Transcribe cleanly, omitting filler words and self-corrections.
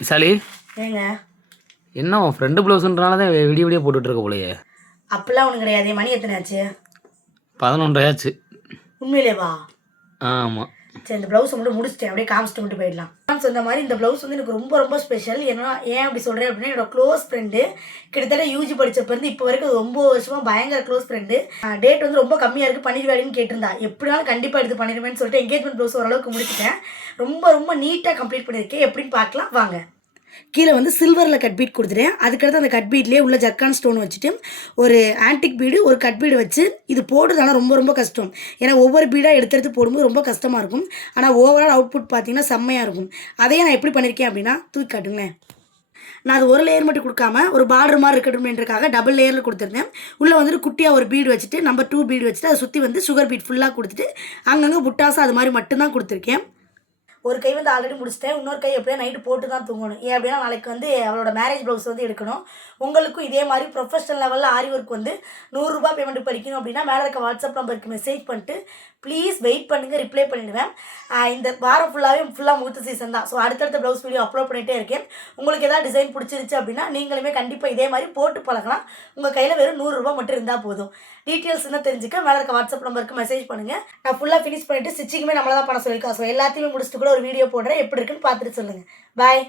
விசாலி ஏங்க என்ன உன் ஃப்ரெண்டு ப்ளவுஸ்ன்றனால தான் விடிய விடிய போட்டுட்ருக்க போலையே. அப்படிலாம் ஒன்றும் கிடையாது. மணி எத்தனை ஆச்சு? 11:30 ஆச்சு. உண்மையிலேவா? ஆமாம். சரி, இந்த ப்ளவுஸை மட்டும் முடிச்சிட்டேன், அப்படியே காமிச்சிட்டு மட்டும் போயிடலாம். நான் சொன்ன மாதிரி இந்த ப்ளவுஸ் வந்து எனக்கு ரொம்ப ரொம்ப ஸ்பெஷல். ஏன்னா ஏன் அப்படி சொல்கிறேன் அப்படின்னா, என்னோட க்ளோஸ் ஃப்ரெண்டு கிட்டத்தட்ட யூஜி படித்தப்பேருந்து இப்போ வரைக்கும் 9 வருஷமாக பயங்கர க்ளோஸ் ஃப்ரெண்டு. டேட் வந்து ரொம்ப கம்மியாக இருக்குது, பண்ணிடுவாடின்னு கேட்டிருந்தா. எப்படினாலும் கண்டிப்பாக எடுத்து பண்ணிடுவேன்னு சொல்லிட்டு என்கேஜ்மெண்ட் ப்ளவுஸ் ஓரளவுக்கு முடிச்சிட்டேன். ரொம்ப ரொம்ப நீட்டாக கம்ப்ளீட் பண்ணியிருக்கேன். எப்படின்னு பார்க்கலாம் வாங்க. கீழே வந்து சில்வரில் கட் பீட் கொடுத்துட்டேன். அதுக்கடுத்து அந்த கட் பீட்லேயே உள்ள ஜர்கான் ஸ்டோன் வச்சுட்டு ஒரு ஆன்டிக் பீடு ஒரு கட் பீடு வச்சு இது போடுறதுனால ரொம்ப ரொம்ப கஷ்டம். ஏன்னா ஒவ்வொரு பீடாக எடுத்து போடும்போது ரொம்ப கஷ்டமாக இருக்கும். ஆனால் ஓவரால் அவுட்புட் பார்த்தீங்கன்னா செம்மையாக இருக்கும். அதையே நான் எப்படி பண்ணியிருக்கேன் அப்படின்னா தூக்கி காட்டுங்களேன். நான் அது ஒரு லேயர் மட்டும் கொடுக்காம ஒரு பார்டர் மாதிரி இருக்கட்டும்ன்றக்காக டபுள் லேயரில் கொடுத்துருந்தேன். உள்ளே வந்துட்டு குட்டியாக ஒரு பீடு வச்சுட்டு நம்பர் 2 பீடு வச்சுட்டு அதை சுற்றி வந்து சுகர் பீட் ஃபுல்லாக கொடுத்துட்டு அங்கங்கே புட்டாசா அது மாதிரி மட்டும்தான் கொடுத்துருக்கேன். ஒரு கை வந்து ஆல்ரெடி முடிச்சிட்டேன். இன்னொரு கை எப்படியா நைட்டு போட்டு தான் தூங்கணும். ஏன் அப்படின்னா நாளைக்கு வந்து அவளோட மேரேஜ் ப்ளவுஸ் வந்து எடுக்கணும். உங்களுக்கும் இதே மாதிரி ப்ரொஃபஷனல் லெவலில் ஆரி ஒர்க் வந்து 100 ரூபாய் பேமெண்ட் படிக்கணும் அப்படின்னா மேலே இருக்க வாட்ஸ்அப் நம்பருக்கு மெசேஜ் பண்ணிட்டு ப்ளீஸ் வெயிட் பண்ணுங்கள், ரிப்ளை பண்ணிவிடுவேன். இந்த வாரம் ஃபுல்லாக முகூர்த்த சீசன் தான். ஸோ அடுத்தடுத்த ப்ளவுஸ் வீடியோ அப்லோட் பண்ணிகிட்டே இருக்கேன். உங்களுக்கு எதாவது டிசைன் பிடிச்சிருச்சு அப்படின்னா நீங்களுமே கண்டிப்பாக இதே மாதிரி போட்டு பழகலாம். உங்கள் கையில் வெறும் 100 ரூபா மட்டும் இருந்தால் போதும். டீட்டெயில்ஸ் என்ன தெரிஞ்சுக்க மேலே இருக்க வாட்ஸ்அப் நம்பருக்கு மெசேஜ் பண்ணுங்கள். நான் ஃபுல்லாக ஃபினிஷ் பண்ணிவிட்டு ஸ்டிச்சிங்குமே நம்மளை தான் பண்ண சொல்லியிருக்கோம். ஸோ எல்லாத்தையுமே முடிச்சுட்டு கூட ஒரு வீடியோ போடுறேன். எப்படி இருக்குன்னு பார்த்துட்டு சொல்லுங்கள். பாய்.